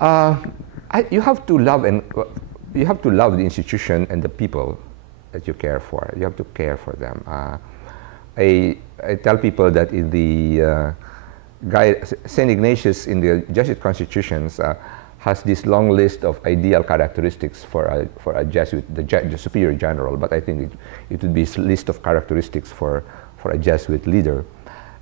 Uh, you have to love the institution and the people that you care for. You have to care for them. I tell people that in the Saint Ignatius in the Jesuit constitutions has this long list of ideal characteristics for a Jesuit, the superior general. But I think it would be a list of characteristics for a Jesuit leader.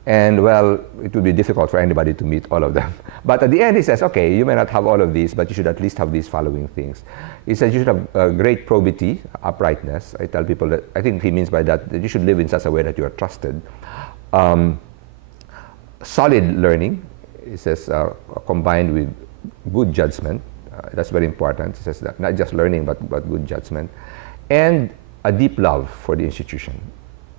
And well, it would be difficult for anybody to meet all of them. But at the end, he says, okay, you may not have all of these, but you should at least have these following things. He says you should have great probity, uprightness. I tell people that, I think he means by that you should live in such a way that you are trusted. Solid learning, he says, combined with good judgment. That's very important. He says that not just learning, but good judgment. And a deep love for the institution.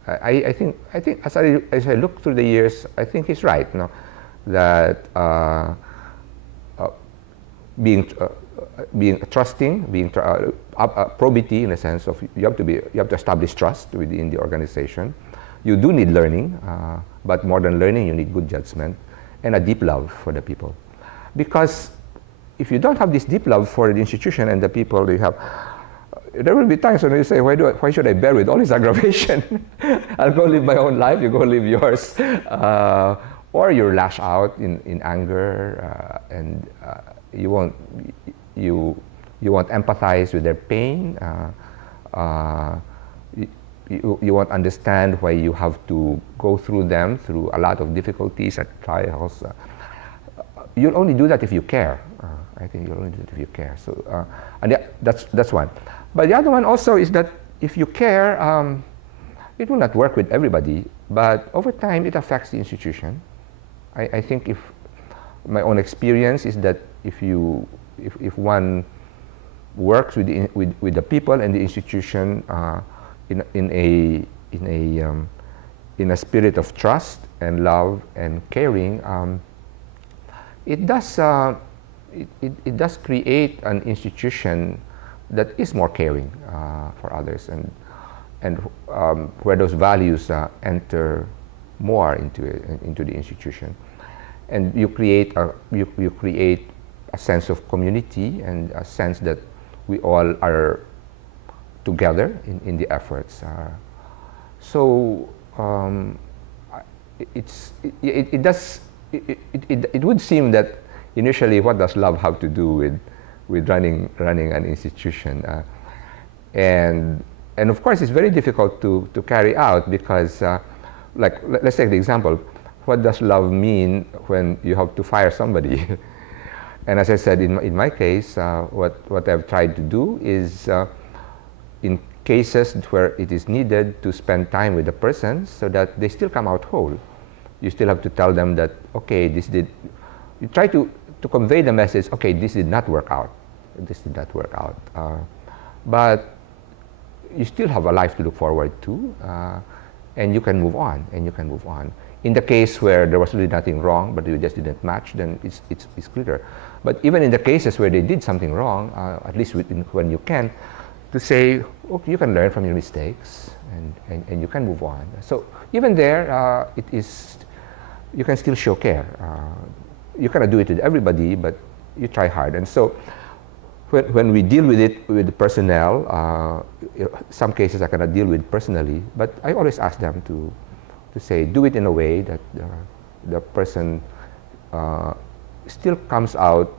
I think as I look through the years, I think he's right. You know, that being trusting, probity in the sense of you have to establish trust within the organization. You do need learning, but more than learning, you need good judgment and a deep love for the people. Because if you don't have this deep love for the institution and the people you have, there will be times when you say, why should I bear with all this aggravation? I'll go live my own life, you go live yours. Or you lash out in anger, and you won't empathize with their pain. You won't understand why you have to go through a lot of difficulties and trials. You'll only do that if you care. I think you'll only do that if you care. So, and yeah, that's one. But the other one also is that if you care, it will not work with everybody, but over time it affects the institution. I think if my own experience is that if one works with the people and the institution in a spirit of trust and love and caring, it does create an institution that is more caring for others, and where those values enter more into the institution, and you create a sense of community and a sense that we all are together in the efforts. So it would seem that initially, what does love have to do with running an institution? And of course, it's very difficult to carry out because, like, let's take the example. What does love mean when you have to fire somebody? And as I said, in my case, what I've tried to do is, in cases where it is needed, to spend time with the person so that they still come out whole. You still have to tell them that, okay, you try to convey the message, okay, this did not work out. This did not work out. But you still have a life to look forward to, and you can move on, In the case where there was really nothing wrong, but you just didn't match, then it's clearer. But even in the cases where they did something wrong, at least when you can, to say, okay, you can learn from your mistakes, and you can move on. So even there, you can still show care. You cannot do it with everybody, but you try hard. And so when we deal with it with the personnel, some cases I cannot deal with personally, but I always ask them to say, do it in a way that the person still comes out,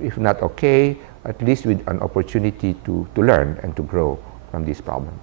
if not okay, at least with an opportunity to learn and to grow from this problem.